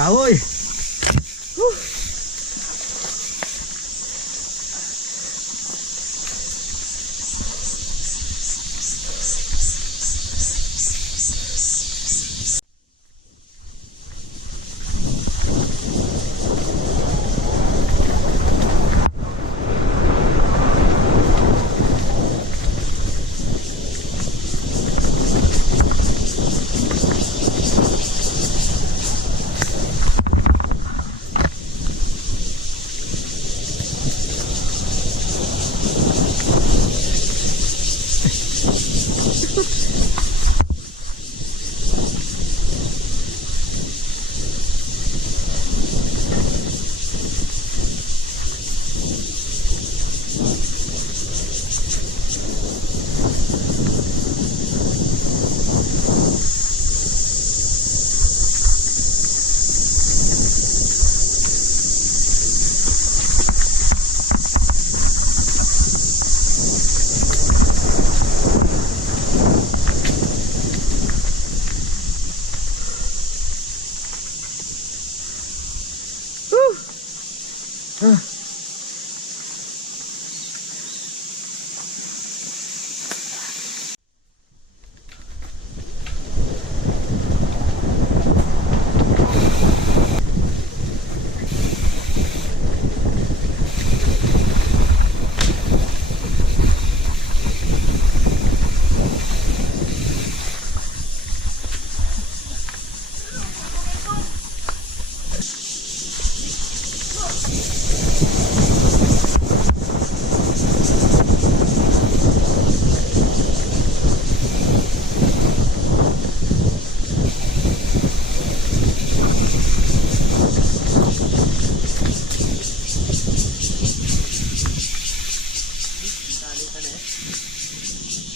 kahoy.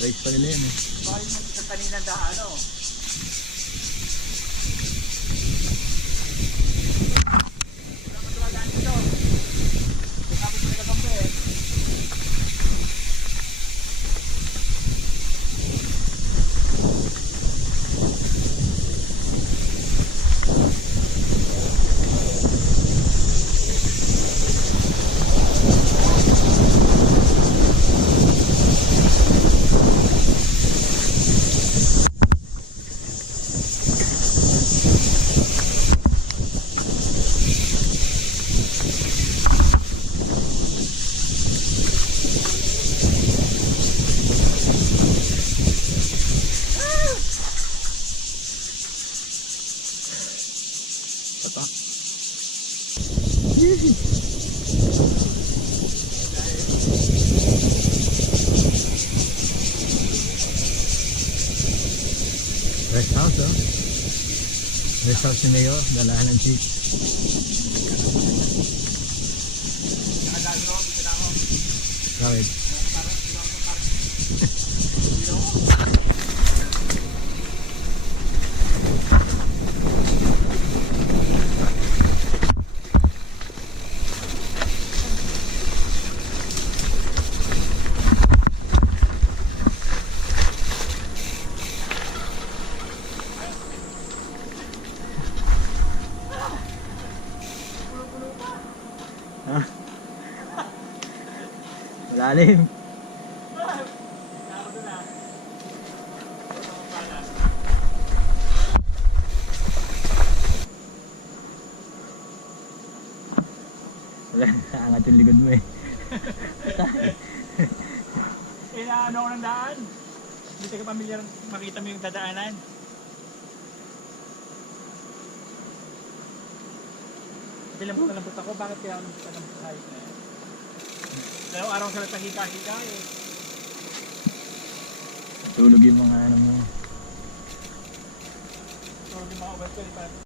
Race pa nila yan eh. Bakit mo sa kanina daan o? Wala matulagaan dito. Kapit mo na kampe eh. Rest house oh. Rest house ni Mayo, dalahan ng jeep. Nakagalo, dito na ako. Bakit? Ha? Malalim. Wala, angat yung likod mo eh. Ano ako ng daan? Hindi ka pamilyar makita mo yung dadaanan. Lambot ako, bakit kaya ako nagpalambot kahit na yan? Dalawang araw sa nagpahika-hika eh. Tulog yung mga ano mo. Tulog yung mga ubat ko,